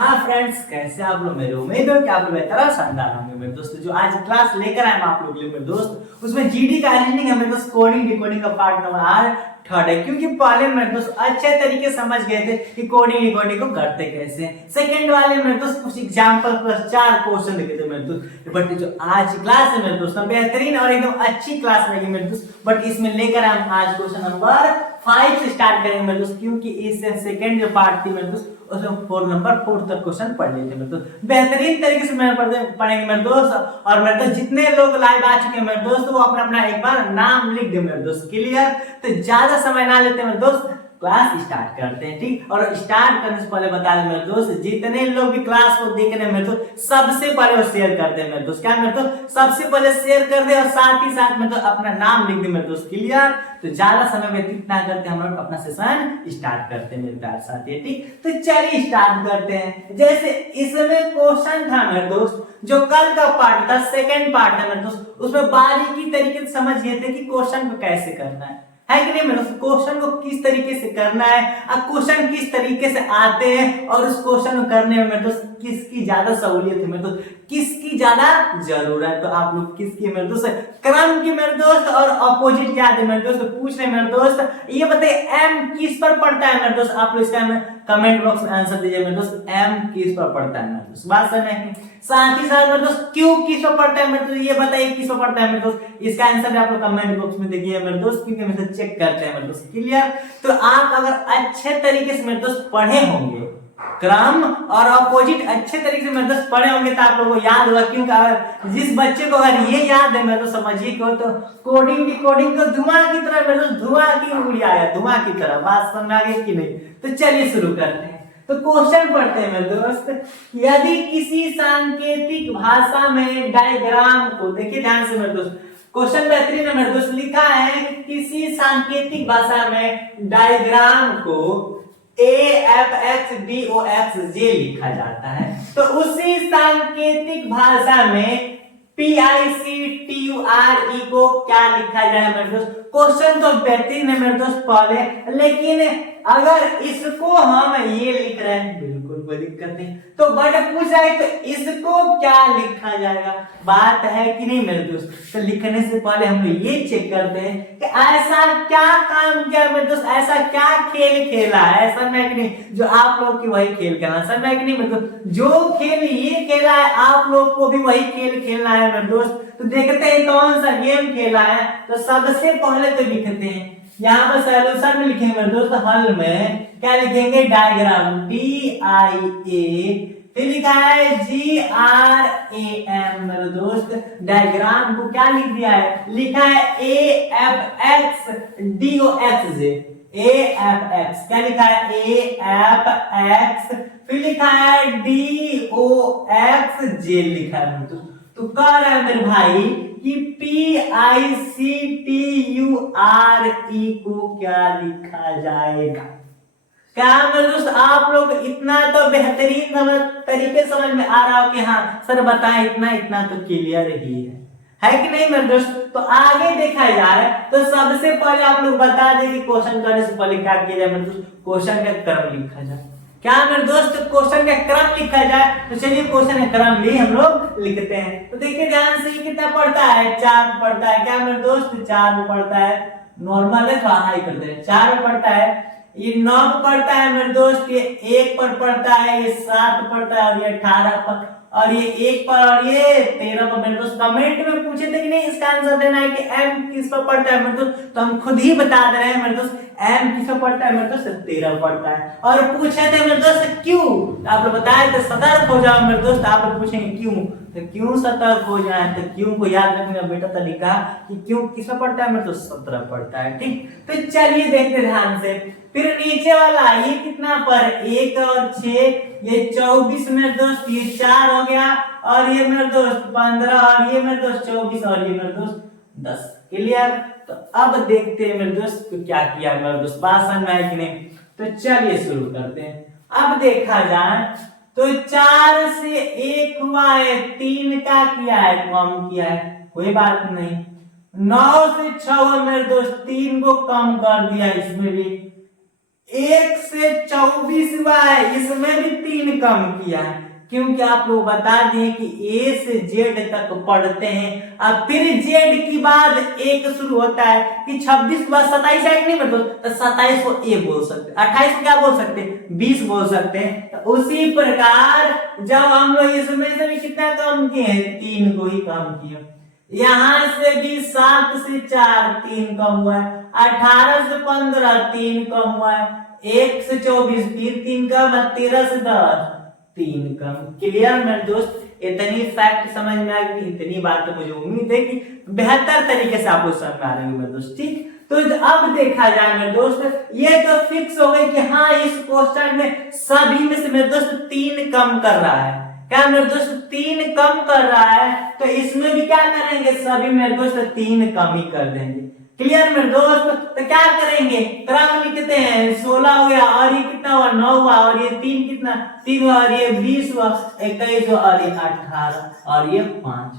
हाँ फ्रेंड्स, कैसे आप लोग? मेरी उम्मीद है कि आप लोग बेहतर और शानदार होंगे मेरे दोस्त। जो आज क्लास लेकर आए मैं आप लोग के लिए मेरे दोस्त, उसमें जीडी का रीजनिंग है मेरे दोस्त। कोडिंग डिकोडिंग का पार्ट नंबर आज थर्ड है, क्योंकि पहले मेरे दोस्त अच्छे तरीके समझ गए थे कि कोडिंग डिकोडिंग को करते कैसे। सेकंड वाले मेरे दोस्त कुछ एग्जांपल प्लस 4 क्वेश्चन लिखे थे मेरे दोस्त। बट जो आज क्लास है मेरे दोस्त बेहतरीन और एकदम अच्छी क्लास लगी मेरे दोस्त। बट इसमें लेकर हम आज क्वेश्चन नंबर 5 से स्टार्ट करेंगे मेरे दोस्त, क्योंकि इस सेकंड जो पार्ट थी मेरे दोस्त उसमें 4 तक क्वेश्चन पढ़ लेते मेरे दोस्त। बेहतरीन तरीके से पढ़ेंगे मेरे दोस्त। और मेरे दोस्त जितने लोग लाइव आ चुके हैं मेरे दोस्त, वो अपना अपना एक बार नाम लिख दे मेरे दोस्त। क्लियर? तो ज्यादा समय ना लेते मेरे दोस्त, क्लास स्टार्ट करते हैं। ठीक, और स्टार्ट करने से पहले बता दें मेरे दोस्त, जितने लोग भी क्लास को देख रहे हैं मेरे दोस्त, सबसे पहले वो शेयर कर दे मेरे दोस्त। क्या मेरे दोस्त? सबसे पहले शेयर कर दे और साथ ही साथ मेरे दोस्त अपना नाम लिख दे मेरे दोस्त। क्लियर? तो ज्यादा समय व्यतीत ना करते हम लोग अपना सेशन स्टार्ट करते हैं मेरे प्यारे साथी। ठीक, तो चलिए स्टार्ट करते हैं। जैसे इसमें क्वेश्चन था मेरे दोस्त, जो कल का पार्ट था, सेकंड पार्ट है मेरे दोस्त, उसमें बारीकी तरीके से समझ गए थे कि क्वेश्चन को कैसे करना है कि नहीं मेरे दोस्त? क्वेश्चन को किस तरीके से करना है, क्वेश्चन किस तरीके से आते हैं, और उस क्वेश्चन को करने में मेरे दोस्त किसकी ज्यादा सहूलियत है मेरे दोस्त, किसकी ज्यादा जरूरत। तो आप लोग किसकी मेरे दोस्त? क्रम की मेरे दोस्त, और अपोजिट क्या है मेरे दोस्त? पूछ रहे मेरे दोस्त, ये बताइए एम किस पर पड़ता है मेरे दोस्त? आप लोग इसका कमेंट बॉक्स में आंसर दीजिए मेरे दोस्त, एम किस पर पड़ता है मेरे दोस्त? बात समझ में? साथ ही साथ मेरे दोस्त क्यू किस पर पड़ता है मेरे दोस्त? ये बताइए किस पर पड़ता है मेरे दोस्त? इसका आंसर आप लोग कमेंट बॉक्स में देखिए मेरे दोस्त, क्योंकि हम इसे चेक करते हैं मेरे दोस्त। क्लियर? तो आप अगर अच्छे तरीके से मेरे दोस्त पढ़े होंगे, क्रम और अपोजिट अच्छे तरीके से मेरे दोस्त पढ़े होंगे, तो आप लोगों को याद होगा। क्योंकि अगर जिस बच्चे को अगर ये याद है मेरे दोस्त, समझिए को तो कोडिंग डिकोडिंग को धुआं की तरह मेरे दोस्त, धुआं की उंगली आया, धुआं की तरह। बात समझ आ गई कि नहीं? तो चलिए शुरू करते हैं। तो क्वेश्चन पढ़ते हैं मेरे दोस्त। यदि किसी सांकेतिक भाषा में डायग्राम को, देखिए ध्यान से मेरे दोस्त, क्वेश्चन बेहतरीन है मेरे दोस्त। लिखा है कि किसी सांकेतिक भाषा में डायग्राम को AFXDOXJ लिखा जाता है, तो उसी सांकेतिक भाषा में PICTURE को क्या लिखा जाए मेरे दोस्त? क्वेश्चन तो बेहतरीन है मेरे दोस्त पहले, लेकिन अगर इसको हम ये लिख रहे हैं, बिल्कुल कोई दिक्कत नहीं, तो बट पूछ रहा है तो इसको क्या लिखा जाएगा? बात है कि नहीं मेरे दोस्त? तो लिखने से पहले हम लोग ये चेक करते हैं कि ऐसा क्या काम किया मेरे दोस्त, ऐसा क्या खेल खेला है, ऐसा मैं कि नहीं जो आप लोग की वही खेल खेलना, सब मैं कि नहीं मेरे दोस्त? जो खेल ये खेला है आप लोग को भी वही खेल खेलना है मेरे दोस्त। तो देखते हैं कौन सा गेम खेला है। तो सबसे पहले तो लिखते हैं, यहाँ पर सॉल्यूशन में लिखेंगे मेरे दोस्त, हल में क्या लिखेंगे? डायग्राम, DIA, फिर लिखा है GRAM मेरे दोस्त। डायग्राम को क्या लिख दिया है? लिखा है AFXDOXJ, AFX क्या लिखा है? AFX, फिर लिखा है DOXJ लिखा है मेरे दोस्त। तो कह रहा है मेरे भाई कि PICTURE को क्या लिखा जाएगा? क्या मेरे दोस्त आप लोग इतना तो बेहतरीन तरीके समझ में आ रहा हो कि हाँ सर बताएं, इतना तो क्लियर ही है कि नहीं मेरे दोस्त? तो आगे देखा जाए तो सबसे पहले आप लोग बता दें कि क्वेश्चन करने से पहले क्या किया जाए मेरे दोस्त? क्वेश्चन का क्रम लिखा जाए। क्या मेरे दोस्त? क्वेश्चन का क्रम लिखा जाए। तो चलिए क्वेश्चन का क्रम भी हम लोग लिखते हैं। तो देखिए ध्यान से, कितना पढ़ता है? 4 पढ़ता है। क्या मेरे दोस्त? 4 पढ़ता है। नॉर्मल है, थोड़ा हाई करते हैं। 4 पढ़ता है, ये 9 पढ़ता है मेरे दोस्त, ये 1 पर पढ़ता है, ये 7 पढ़ता है, और ये 18 पर, और ये 1 पर, और ये 13 पर। मेरे दोस्त कमेंट में पूछे थे कि नहीं इसका आंसर देना है कि एम किस पर पढ़ता है मेरे दोस्त, तो हम खुद ही बता दे रहे हैं मेरे दोस्त, एम किस पर पढ़ता है मेरे दोस्त? 13 पढ़ता है। और पूछे थे मेरे दोस्त क्यों, आप लोग बताए थे सतर्क हो जाओ मेरे दोस्त। आप लोग पूछेंगे क्यों, तो क्यों सतर्क हो जाए? तो क्यों को याद रखने का बेटा तरीका कि क्यों किस पर पढ़ता है मेरे दोस्त? 17 पढ़ता है। ठीक, तो चलिए देखते ध्यान से। फिर नीचे वाला ये कितना पर? 1 और 6, ये 24 मेरे दोस्त, ये 4 हो गया, और ये मेरे दोस्त 15, और ये मेरे दोस्त 24, और ये मेरे दोस्त 10। क्लियर? तो अब देखते हैं मेरे दोस्त तो क्या किया मेरे दोस्त, बात समझ में आया कि नहीं? तो चलिए शुरू करते हैं। अब देखा जाए तो 4 से 1 हुआ है, 3 का किया है, कम किया है, कोई बात नहीं। 9 से 6 मेरे दोस्त, 3 को कम कर दिया, इसमें भी 1 से 24 हुआ है, इसमें भी 3 कम किया है, क्योंकि आप लोग बता दिए कि ए से जेड तक पढ़ते हैं, अब फिर जेड की बाद एक शुरू होता है कि 26 के बाद 27 है कि नहीं बता, तो 27 को ए बोल सकते, 28 को क्या बोल सकते, 20 बोल सकते हैं। तो उसी प्रकार जब हम लोग इसमें से भी कितना कम किए हैं, 3 को ही कम किया, यहां से भी 7 से 4 3 कम हुआ है, 18 से 15 3 कम हुआ है, 1 से 24 फिर 3 कम, 13 से 10 3 कम। क्लियर मेरे दोस्त, इतनी फैक्ट समझ में आ गई, इतनी बात तो मुझे उम्मीद है कि बेहतर तरीके से आपको समझ में आ रही है मेरे दोस्त। ठीक, तो अब देखा जाए मेरे दोस्त, ये तो फिक्स हो गई कि हाँ इस क्वेश्चन में सभी में से मेरे दोस्त 3 कम कर रहा है, क्या मेरे दोस्त 3 कम कर रहा है, तो इसमें भी क्या करेंगे, सभी मेरे दोस्त 3 कम ही कर देंगे। क्लियर मेरे दोस्त, तो क्या करेंगे, क्रम लिखते हैं, 16 हो गया और ये कितना हुआ, 9 हुआ, और ये 3 कितना, 3 हुआ, और ये 20 हुआ, 21 हुआ, और ये 18 और ये 5,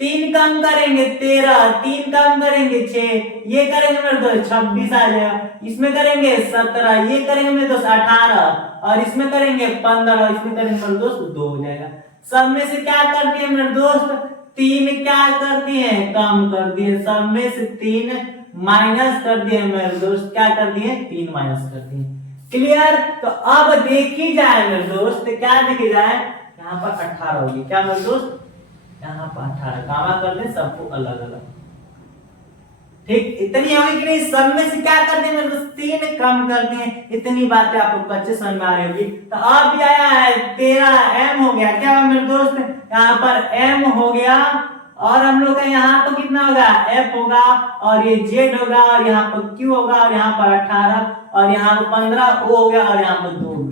3 कम करेंगे 13, 3 कम करेंगे 6, ये करेंगे मेरे दोस्त 26 आ जाएगा, इसमें करेंगे 17, ये करेंगे मेरे दोस्त 18, और इसमें करेंगे 15, और इसमें करेंगे मेरे दोस्त 2 हो जाएगा। सब में से क्या कर दिए मेरे दोस्त, 3 क्या कर दिए, कम कर दिए, सब में से 3 माइनस कर दिए मेरे दोस्त, क्या कर दिए, 3 माइनस कर दिए। क्लियर, तो अब देखी जाए मेरे दोस्त, क्या देखी जाए, यहाँ पर 18 होगी, क्या मेरे दोस्त, यहाँ पर 18 कामा कर दे सबको अलग अलग। ठीक, इतनी होगी कि नहीं, सब में से क्या कर दिए मेरे दोस्त, 3 कम कर दिए, इतनी बातें आपको अच्छे समझ में आ रही होगी। तो अब भी आया है 13 m हो गया, क्या मेरे दोस्त, यहाँ पर m हो गया, और हम लोग का यहाँ पर कितना होगा, f होगा, और ये z होगा, और यहाँ पर q होगा, और यहाँ पर 18, और यहाँ पर 15 o हो गया, और यहाँ पर 2 b।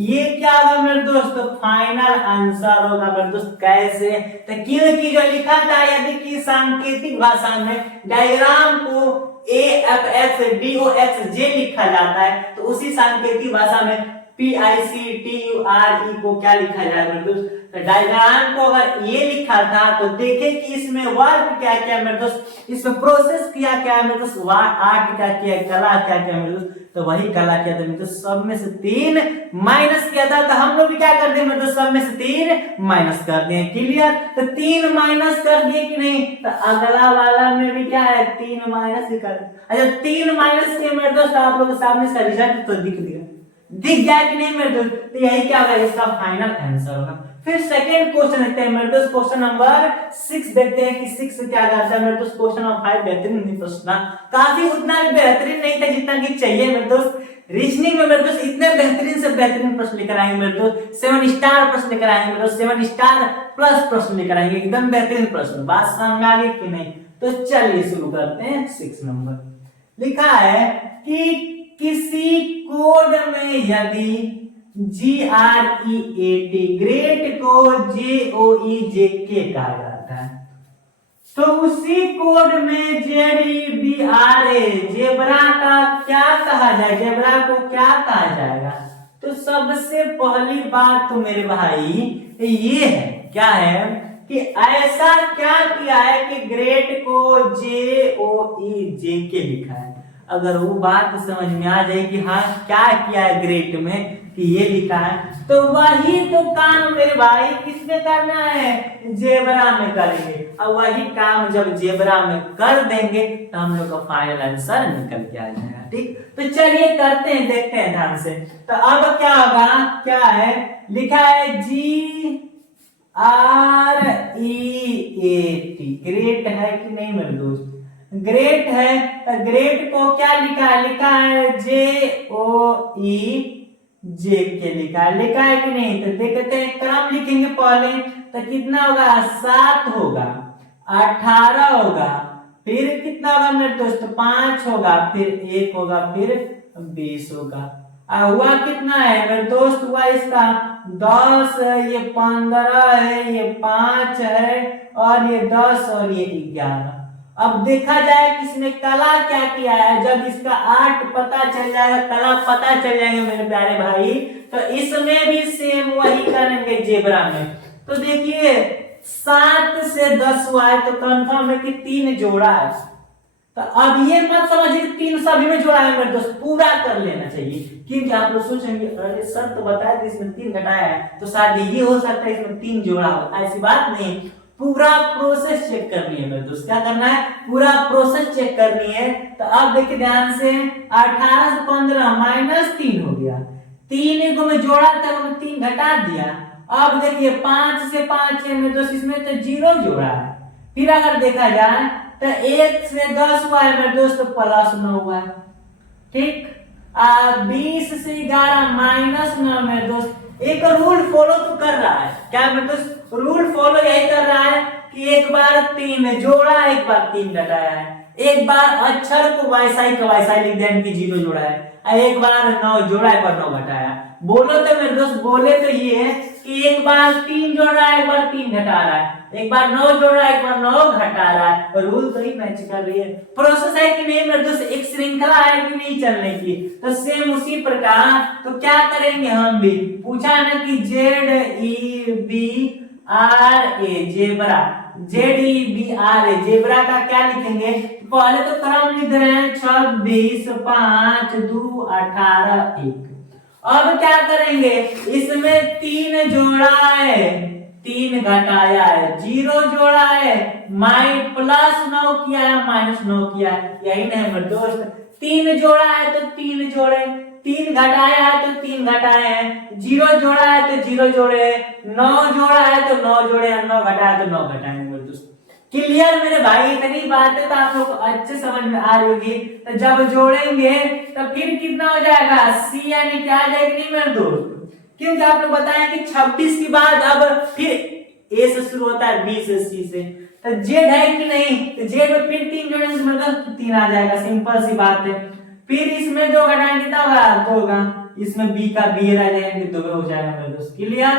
ये क्या होगा मेरे दोस्त, फाइनल आंसर होगा मेरे दोस्त। कैसे, तो क्योंकि जो लिखा था, यदि कि सांकेतिक भाषा में डायग्राम को AFXDOXJ लिखा जाता है, तो उसी सांकेतिक भाषा में PICTURE को क्या लिखा जाएगा मेरे दोस्त, तो डायग्राम को अगर ये लिखा था, तो देखे कि इसमें वर्क क्या क्या मेरे दोस्त, इसमें प्रोसेस किया क्या है मेरे दोस्त, आर्ट क्या किया, कला क्या क्या मेरे दोस्त, तो वही कला किया था मेरे दोस्त, सब में से 3 माइनस किया था, तो हम लोग भी क्या कर दिए मेरे दोस्त, सब में से 3 माइनस कर दिए। क्लियर, तो 3 माइनस कर दिए कि नहीं, तो अगला वाला में भी क्या है, 3 माइनस ही कर। अच्छा 3 माइनस किए मेरे दोस्त, आप लोग के सामने इसका रिजल्ट तो दिख गया कि नहीं मेरे दोस्त, तो यही क्या होगा, इसका फाइनल आंसर होगा। फिर सेकंड क्वेश्चन देखते हैं मेरे दोस्त, क्वेश्चन नंबर 6 देखते हैं कि 6 से क्या आता है मेरे दोस्त। क्वेश्चन नंबर 5 बेहतरीन प्रश्न, काफी उतना भी बेहतरीन नहीं था जितना कि चाहिए मेरे दोस्त। रीजनिंग में मेरे दोस्त इतने बेहतरीन से बेहतरीन प्रश्न लेकर आएंगे मेरे दोस्त, 7 स्टार प्रश्न लेकर आएंगे मेरे दोस्त, 7 स्टार प्लस प्रश्न लेकर आएंगे, एकदम बेहतरीन प्रश्न। बात समझ में आ गई कि नहीं, तो चलिए शुरू करते हैं। 6 नंबर लिखा है कि किसी कोड में यदि GREAT ग्रेट को JOEJK कहा जाता है, तो उसी कोड में ZEBRA जेब्रा का क्या कहा जाए, जेब्रा को क्या कहा जाएगा। तो सबसे पहली बात तो मेरे भाई ये है, क्या है कि ऐसा क्या किया है कि ग्रेट को JOEJK लिखा है। अगर वो बात समझ में आ जाए कि हाँ क्या किया है ग्रेट में कि ये लिखा है, तो वही तो काम मेरे भाई किसमें करना है, जेब्रा में करेंगे। और वही काम जब जेब्रा में कर देंगे तो हम लोग का फाइनल आंसर निकल के आ जाएगा। ठीक, तो चलिए करते हैं, देखते हैं ध्यान से। तो अब क्या होगा, क्या है लिखा है GREAT ग्रेट है कि नहीं मेरे दोस्त, ग्रेट है। तो ग्रेट को क्या लिखा है, लिखा है JOEJK लिखा है कि नहीं। तो देखते हैं, क्रम लिखेंगे पहले, तो कितना होगा, 7 होगा, 18 होगा, फिर कितना होगा मेरे दोस्त, 5 होगा, फिर 1 होगा, फिर 20 होगा। हुआ कितना है मेरे दोस्त, हुआ इसका 10 है, ये 15 है, ये 5 है, और ये 10 और ये 11। अब देखा जाए कि इसने कला क्या किया है। जब इसका आर्ट पता चल जाएगा, कला पता चल जाएगा मेरे प्यारे भाई, तो इसमें भी सेम वही करेंगे जेब्रा में। तो देखिए 7 से 10 हुआ है, तो कंफर्म है कि 3 जोड़ा है। तो तो अब ये मत समझिए तीन सभी में जोड़ा है मेरे दोस्त, पूरा कर लेना चाहिए। क्योंकि आप लोग सोचेंगे अरे सर तो बताया था इसमें 3 घटाया है, तो शायद ये हो सकता है इसमें 3 जोड़ा हो, ऐसी बात नहीं। पूरा प्रोसेस चेक करनी है मेरे दोस्त, क्या करना है, पूरा प्रोसेस चेक करनी है। तो अब देखिए ध्यान से, 18 से 15 माइनस 3 हो गया, 3 को मैं जोड़ा था, मैं 3 घटा दिया। अब देखिए 5 से 5 है मेरे दोस्त, इसमें तो 0 जोड़ा है। फिर अगर देखा जाए तो 1 से 10 हुआ है मेरे दोस्त, प्लस 9 हुआ है, ठीक। 20 से 11 माइनस 9 मेरे दोस्त, एक रूल फॉलो तो कर रहा है, क्या मेरे दोस्त, रूल फॉलो यही कर रहा है कि एक बार 3 जोड़ा, एक बार 3 घटाया है, एक बार अक्षर को वैसा ही का वैसा ही लिख दिया कि 0 जोड़ा है, एक बार 9 जोड़ा, एक बार 9 घटाया। बोलो तो मेरे दोस्त, बोले तो ये है कि एक बार 3 जोड़ रहा है, एक बार 3 घटा रहा है, एक बार 9 जोड़ रहा है, एक बार 9 घटा रहा है, और रूल तो ही मैच कर रही है। प्रोसेस है कि नहीं मेरे दोस्त, एक श्रृंखला है कि नहीं चलने की। तो सेम उसी प्रकार तो क्या करेंगे हम भी, पूछा ना कि ZEBRA जेबरा, ZEBRA जेबरा का क्या लिखेंगे, पहले तो क्रम लिख रहे हैं 26 5 2 18 1। अब क्या करेंगे, इसमें 3 जोड़ा है, 3 घटाया है, 0 जोड़ा है, प्लस 9 किया है, माइनस 9 किया है, यही नहीं मेरे दोस्त। 3 जोड़ा है तो 3 जोड़े, 3 घटाया है तो 3 घटाए हैं, 0 जोड़ा है तो 0 जोड़े, 9 जोड़ा है तो 9 जोड़े, 9 घटाया तो 9 घटाए मेरे दोस्त। क्लियर मेरे भाई, इतनी बातें तो आप लोग को अच्छे समझ में आ रही होगी। तो जब जोड़ेंगे तो फिर कितना हो जाएगा, C यानी क्या आ जाएगी नहीं मेरे दोस्त, क्योंकि आप लोग बताएं कि 26 के बाद अब फिर A से शुरू होता है, B से, C से, तो Z है कि नहीं, तो Z में फिर 3 जोड़ने से मतलब 3 आ जाएगा, सिंपल सी बात है। फिर इसमें जो घटाएंगे कितना होगा, 2 होगा, इसमें B का B रह जाएगा, 2 हो जाएगा मेरे दोस्त, क्लियर।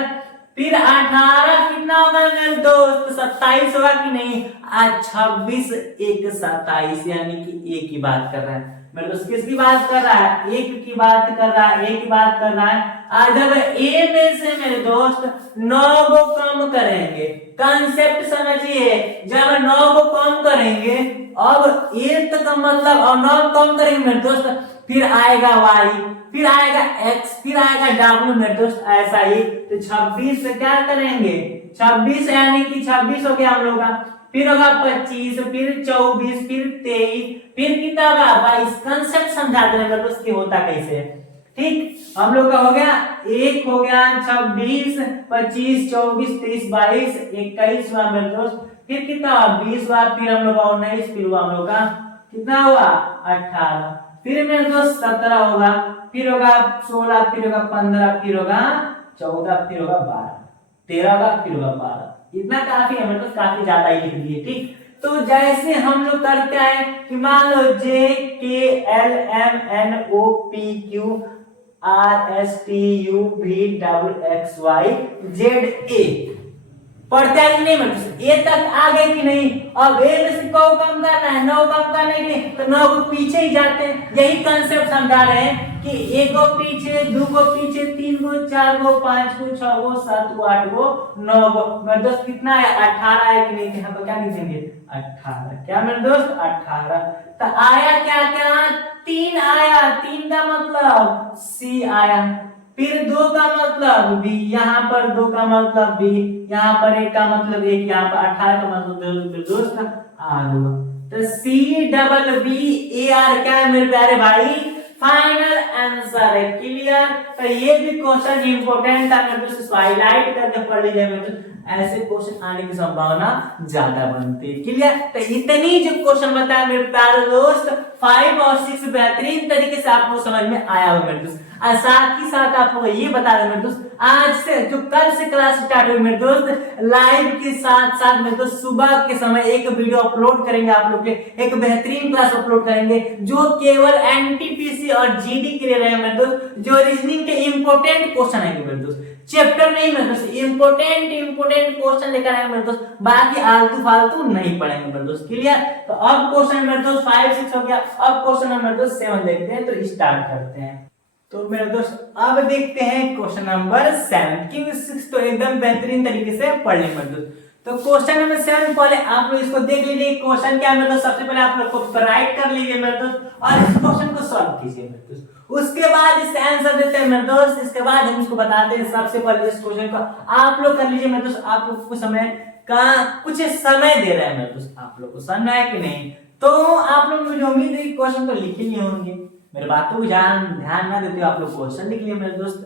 फिर 18 कितना होगा मेरे दोस्त, 27 होगा कि नहीं, आज 26 1 27 यानी कि एक की बात कर रहा है मेरे दोस्त, किसकी बात कर रहा है, एक की बात कर रहा है, एक की बात कर रहा है। आज जब ए में से मेरे दोस्त 9 को कम करेंगे, कंसेप्ट समझिए, जब 9 को कम करेंगे, अब 1 का मतलब, और 9 कम करेंगे मेरे दोस्त, फिर आएगा y, फिर आएगा x, फिर आएगा w मेरे दोस्त, ऐसा ही। तो 26 से क्या करेंगे, 26 यानी कि 26 हो गया हम लोग का, फिर होगा 25, फिर 24, फिर 23, फिर कितना होगा 22। कंसेप्ट समझा दे मेरे दोस्त कि होता कैसे है, ठीक। हम लोग का हो गया, एक हो गया 26 25 24 23 22 21 हुआ मेरे दोस्त, फिर कितना 20 हुआ, फिर हम लोग का 19, फिर हुआ हम लोग का कितना हुआ 18, फिर मेरे दोस्त 17 होगा, फिर होगा 16, फिर होगा 15, फिर होगा 14, फिर होगा 12, 13 होगा, फिर होगा 12। इतना काफी है, मतलब काफी ज्यादा ही लिख दिए, ठीक। तो जैसे हम लोग करते हैं कि मान लो JKLMNOPQRSTUVXYZA पढ़ते हैं कि नहीं मतलब, ए तक आ गए कि नहीं। अब ए में से को कम करना है, 9 कम करना है कि नहीं, तो 9 को पीछे ही जाते हैं। यही कंसेप्ट समझा रहे हैं कि 1 को पीछे, 2 को पीछे, 3 को, 4 को, 5 को, 6 को, 7 को, 8 को, 9 को। मेरे दोस्त कितना है, 18 है कि नहीं, यहाँ पर क्या लिखेंगे 18, क्या मेरे दोस्त 18। तो आया क्या क्या, 3 आया, 3 का मतलब C आया, फिर 2 का मतलब B, यहाँ पर 2 का मतलब B, यहाँ पर 1 का मतलब 1, यहाँ पर 18 का मतलब दोस्त R हुआ। तो CBBAR क्या है मेरे प्यारे भाई, फाइनल आंसर है, क्लियर। तो ये भी क्वेश्चन इंपॉर्टेंट है मेरे दोस्त, हाईलाइट करके पढ़ लीजिए मेरे दोस्त, ऐसे क्वेश्चन आने की संभावना ज्यादा बनती है, क्लियर। तो इतनी जो क्वेश्चन बताया मेरे प्यारे दोस्त, 5 और 6 बेहतरीन तरीके से आपको समझ में आया होगा मेरे दोस्त। और साथ ही साथ आपको ये बता दें मेरे दोस्त, आज से जो कल से क्लास स्टार्ट हुई मेरे दोस्त, लाइव के साथ साथ मेरे दोस्त सुबह के समय एक वीडियो अपलोड करेंगे, आप लोग के एक बेहतरीन क्लास अपलोड करेंगे जो केवल एनटीपीसी और जीडी के लिए रहेगा मेरे दोस्त, जो रीजनिंग के इंपॉर्टेंट क्वेश्चन आएंगे मेरे दोस्त, चैप्टर नहीं मेरे दोस्त, इंपॉर्टेंट क्वेश्चन लेकर आएंगे मेरे दोस्त, बाकी आलतू फालतू नहीं पढ़ेंगे मेरे दोस्त, क्लियर। तो अब क्वेश्चन मेरे दोस्त 5 6 हो गया, अब क्वेश्चन नंबर दोस्त 7 देखते हैं, तो स्टार्ट करते हैं। तो मेरे दोस्त अब देखते हैं क्वेश्चन नंबर 7, क्योंकि 6 तो एकदम बेहतरीन तरीके से पढ़ लें मेरे दोस्त। तो क्वेश्चन नंबर 7 पहले आप लोग इसको देख लीजिए, क्वेश्चन क्या है मेरे दोस्त। सबसे पहले आप लोग को राइट कर लीजिए मेरे दोस्त और इस क्वेश्चन को सॉल्व कीजिए मेरे दोस्त। उसके बाद इसका आंसर देते हैं मेरे दोस्त। इसके बाद हम इसको बताते हैं। सबसे पहले इस क्वेश्चन को आप लोग कर लीजिए मेरे दोस्त। आप लोग को समय का कुछ समय दे रहे हैं मेरे दोस्त, आप लोग को समझ है कि नहीं। तो आप लोग मुझे उम्मीद है कि क्वेश्चन तो लिख ही लिए होंगे। मेरे बातों को ध्यान ना देते हो आप लोग, क्वेश्चन लिख लिए मेरे दोस्त,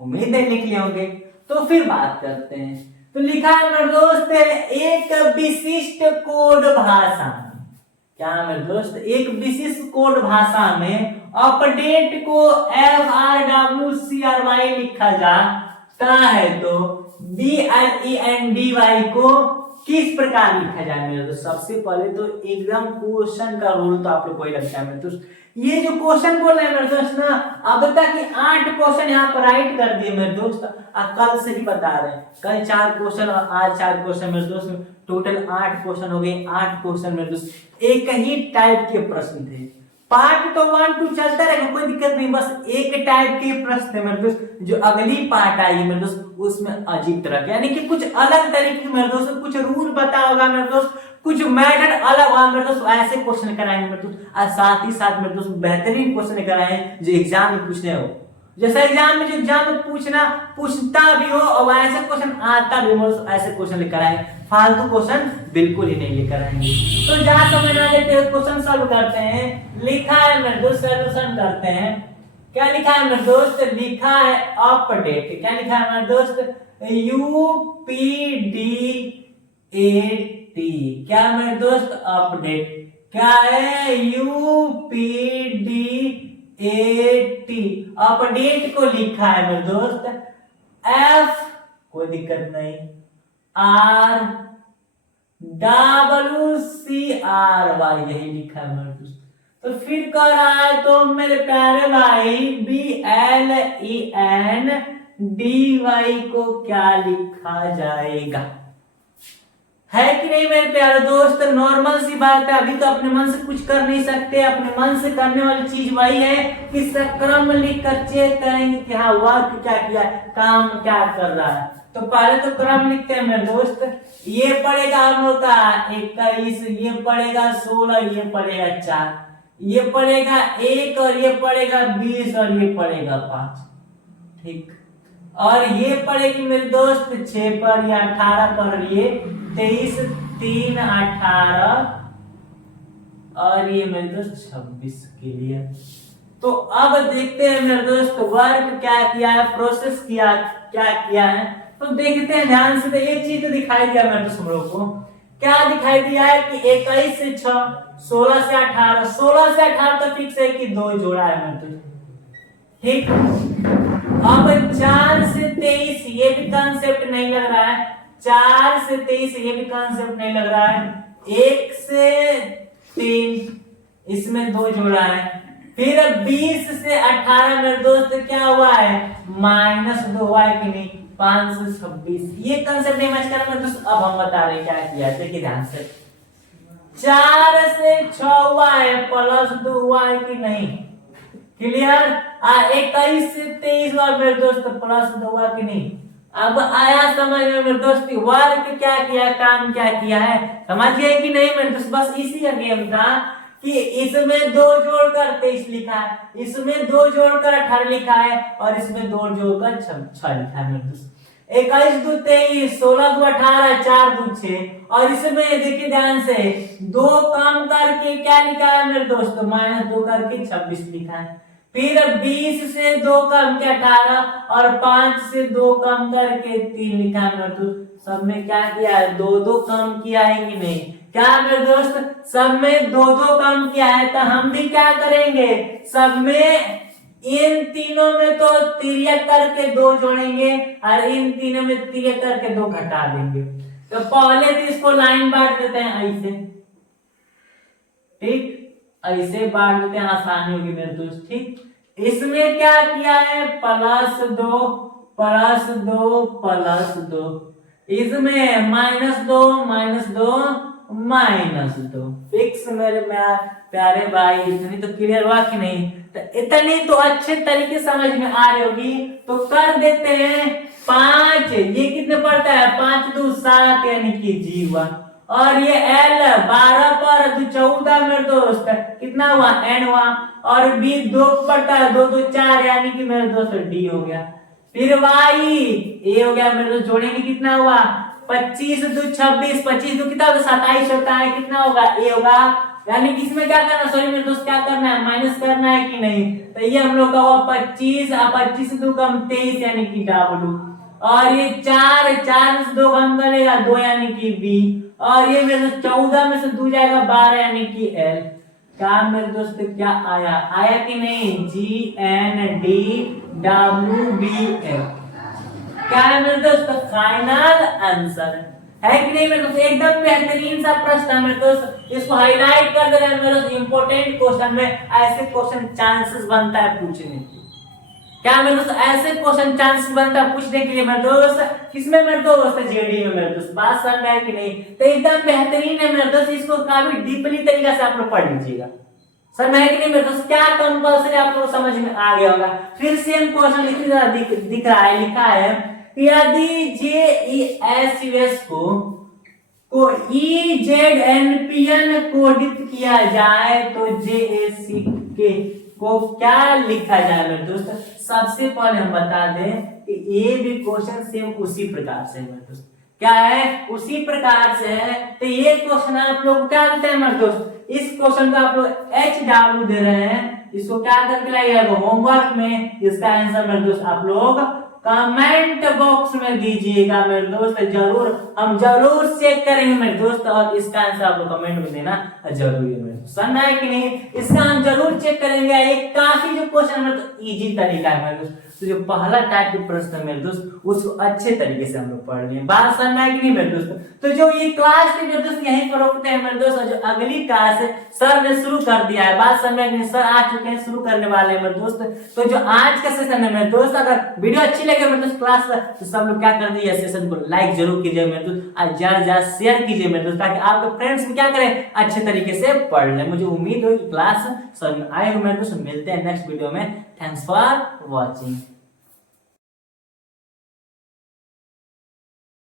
उम्मीद है लिख लिए होंगे। तो फिर बात करते हैं। तो लिखा है मेरे दोस्त, एक विशिष्ट कोड भाषा में, क्या मेरे दोस्त, एक विशिष्ट कोड भाषा में अपडेट को FRWCRY लिखा जाता है तो BLENDY को किस प्रकार लिखा जाए मेरे दोस्त। सबसे पहले तो एकदम क्वेश्चन का रूल तो आप लोग को ही लगता है मेरे दोस्त। ये जो क्वेश्चन बोल रहे हैं मेरे दोस्त ना, अब तक 8 क्वेश्चन यहाँ पर राइट कर दिए मेरे दोस्त। कल से ही बता रहे हैं, कल 4 क्वेश्चन और आज 4 क्वेश्चन मेरे दोस्त, टोटल 8 क्वेश्चन हो गए। 8 क्वेश्चन मेरे दोस्त एक ही टाइप के प्रश्न थे। पार्ट तो 1 2 चलता रहेगा, कोई दिक्कत नहीं, बस एक टाइप के प्रश्न थे मेरे दोस्त। जो अगली पार्ट आई मेरे दोस्त उसमें अजीब तरह के, यानी कि कुछ अलग तरीके के मेरे दोस्त, कुछ रूल पता होगा मेरे दोस्त, कुछ मेथड अलग होगा मेरे दोस्त। ऐसे क्वेश्चन कराएंगे मेरे दोस्त और साथ ही साथ मेरे दोस्त बेहतरीन क्वेश्चन कराएंगे जो एग्जाम में पूछने हो। जैसे एग्जाम में जो एग्जाम में पूछता भी हो और ऐसे क्वेश्चन आता भी हो, ऐसे क्वेश्चन लेकर आए। फालतू क्वेश्चन बिल्कुल ही नहीं लेकर आएंगे। तो जहां समझ ना लेते हैं क्वेश्चन सॉल्व करते हैं। लिखा है मेरे दोस्त, सॉल्यूशन करते हैं। क्या लिखा है मेरे दोस्त, लिखा है अपडेट। क्या लिखा है मेरे दोस्त, UPDAT। क्या मेरे दोस्त, अपडेट। क्या है, UPDAT। अपडेट को लिखा है मेरे दोस्त F, कोई दिक्कत नहीं, RWCRY, यही लिखा है मेरे दोस्त। तो फिर कर रहा है तो मेरे प्यारे भाई BLENDY को क्या लिखा जाएगा, है कि नहीं मेरे प्यारे दोस्त। नॉर्मल सी बात है, अभी तो अपने मन से कुछ कर नहीं सकते। अपने मन से करने वाली चीज वही है कि इसका क्रम लिख कर चेक करेंगे कि हाँ वर्क क्या किया, काम क्या कर रहा है। तो पहले तो क्रम लिखते हैं मेरे दोस्त। ये पड़ेगा हम लोग का 21, ये पड़ेगा 16, ये पड़ेगा 4, ये पड़ेगा 1 और ये पड़ेगा 20 और ये पड़ेगा 5, ठीक। और ये पड़ेगी मेरे दोस्त 6 पर या 18 पर, ये 23 3 18 और ये मेरे दोस्त 26 के लिए। तो अब देखते हैं मेरे दोस्त वर्क क्या किया है, प्रोसेस क्या किया है। तो देखते हैं ध्यान से। तो एक चीज तो दिखाई दिया मेरे दोस्त हम लोग को, क्या दिखाई दिया है कि 21 से 6, 16 से 18, 16 से 18 तो फिक्स है कि 2 जोड़ा है मेरे दोस्त, ठीक। अब 4 से 23 ये भी कंसेप्ट नहीं लग रहा है, 4 से 23 ये भी कंसेप्ट नहीं लग रहा है, 1 से 3 इसमें 2 जोड़ा है। फिर 20 से 18 मेरे दोस्त क्या हुआ है, -2 हुआ है कि नहीं, 5 से 26 ये कंसेप्ट नहीं मैच कर रहा मेरे दोस्त। अब हम बता रहे हैं क्या किया है, देखिए ध्यान से। 4 से 6 हुआ है, +2 हुआ है कि नहीं, क्लियर। 21 से 23 हुआ मेरे दोस्त, +2 हुआ कि नहीं। अब आया समझ में मेरे दोस्त, वर्क क्या किया, काम क्या किया है, समझ गए कि नहीं मेरे दोस्त। बस इसी का गेम था कि इसमें 2 जोड़कर 23 लिखा है, इसमें 2 जोड़कर 18 लिखा है और इसमें 2 जोड़कर 6 लिखा है मेरे दोस्त। 21 2 23, 16 2 18, 4 2 6 और इसमें देखिए ध्यान से 2 कम करके क्या लिखा है मेरे दोस्त, -2 करके 26 लिखा है। फिर 20 से 2 कम के 18 और 5 से 2 कम करके 3 लिखा है मेरे दोस्त। सब में क्या किया है, 2 कम किया है कि नहीं, क्या मेरे दोस्त, सब में 2 कम किया है। तो हम भी क्या करेंगे, सब में इन तीनों में तो तिर्यक करके 2 जोड़ेंगे और इन तीनों में तिर्यक करके 2 घटा देंगे। तो पहले तो इसको लाइन बांट देते हैं ऐसे, ठीक, ऐसे बांट देते हैं, आसानी होगी मेरे दोस्त, ठीक। इसमें क्या किया है, +2 +2 +2, इसमें -2 -2 फिक्स मेरे प्यारे भाई। इतनी तो क्लियर हुआ कि नहीं, तो इतनी तो अच्छे तरीके समझ में आ रही होगी। तो कर देते हैं 5, ये कितने पड़ता है 5 2 7 यानी कि जी हुआ। और ये L 12 पर 14 मेरे दोस्त कितना हुआ N हुआ। और B 2 पड़ता है 2 2 4 यानी कि मेरे दोस्त D हो गया। फिर Y A हो गया मेरे दोस्त, जोड़ेंगे कितना हुआ 25 2 26, 25 2 कितना होगा 27 होता है, कितना होगा A होगा। यानी कि इसमें क्या करना, सॉरी मेरे दोस्त क्या करना है, माइनस करना है कि नहीं। तो ये हम लोग का हुआ 25 और 25 2 कम 23 यानी कि W। और ये 4 4 में से 2 कम करेगा 2 यानी कि B। और ये मेरे दोस्त 14 में से 2 जाएगा 12 यानी कि L। क्या मेरे दोस्त क्या आया, आया कि नहीं, GNDWBL। क्या है मेरे दोस्त, फाइनल आंसर है कि नहीं मेरे दोस्त। एकदम बेहतरीन सा प्रश्न है मेरे दोस्त, इसको हाईलाइट कर दे रहे हैं मेरे दोस्त। इंपॉर्टेंट क्वेश्चन में ऐसे क्वेश्चन चांसेस बनता है पूछने की। क्या मेरे दोस्त ऐसे क्वेश्चन चांसेस बनता है पूछने के लिए मेरे दोस्त, किसमें मेरे दोस्त, जीडी में मेरे दोस्त। बात समझ में है कि नहीं। तो एकदम बेहतरीन है मेरे दोस्त, इसको काफी डीपली तरीके से आप लोग पढ़ लीजिएगा। समझ में है कि नहीं मेरे दोस्त। क्या कंपल्सरी आप लोग समझ में आ गया होगा। फिर सेम क्वेश्चन इतनी ज्यादा दिख रहा है, लिखा है यदि JESUS को EZNPN कोडित किया जाए तो JAC को क्या लिखा जाए मेरे दोस्त। सबसे पहले हम बता दें कि ये भी क्वेश्चन सेम उसी प्रकार से है मेरे दोस्त। क्या है, उसी प्रकार से है। तो ये क्वेश्चन आप लोग क्या देते हैं मेरे दोस्त, इस क्वेश्चन को आप लोग HW दे रहे हैं, इसको क्या करके लाइएगा होमवर्क में। इसका आंसर मेरे दोस्त आप लोग कमेंट बॉक्स में दीजिएगा मेरे दोस्त, जरूर हम जरूर चेक करेंगे मेरे दोस्त। और इसका आंसर आप लोग कमेंट में देना जरूरी है मेरे दोस्त, समझ है कि नहीं। इसका हम जरूर चेक करेंगे। एक काफी जो क्वेश्चन है तो इजी तरीका है मेरे दोस्त। तो जो पहला टाइप के प्रश्न है मेरे दोस्त उसको अच्छे तरीके से हम लोग पढ़ लें। बात समझ में है कि नहीं मेरे दोस्त। तो जो ये क्लास थी मेरे दोस्त यहीं पर रोकते हैं मेरे दोस्त। और जो अगली क्लास सर ने शुरू कर दिया है, बात समझ में, सर आ चुके हैं, शुरू करने वाले हैं मेरे दोस्त। तो जो आज का सेशन है मेरे दोस्त, अगर वीडियो अच्छी लगे मेरे दोस्त क्लास तो सब लोग क्या कर दीजिए, सेशन को लाइक जरूर कीजिए मेरे दोस्त, और ज्यादा ज्यादा शेयर कीजिए मेरे दोस्त, ताकि आपके फ्रेंड्स भी क्या करें, अच्छे तरीके से पढ़ लें। मुझे उम्मीद हो कि क्लास समझ में आएगा मेरे दोस्त। मिलते हैं नेक्स्ट वीडियो में। Thanks for watching.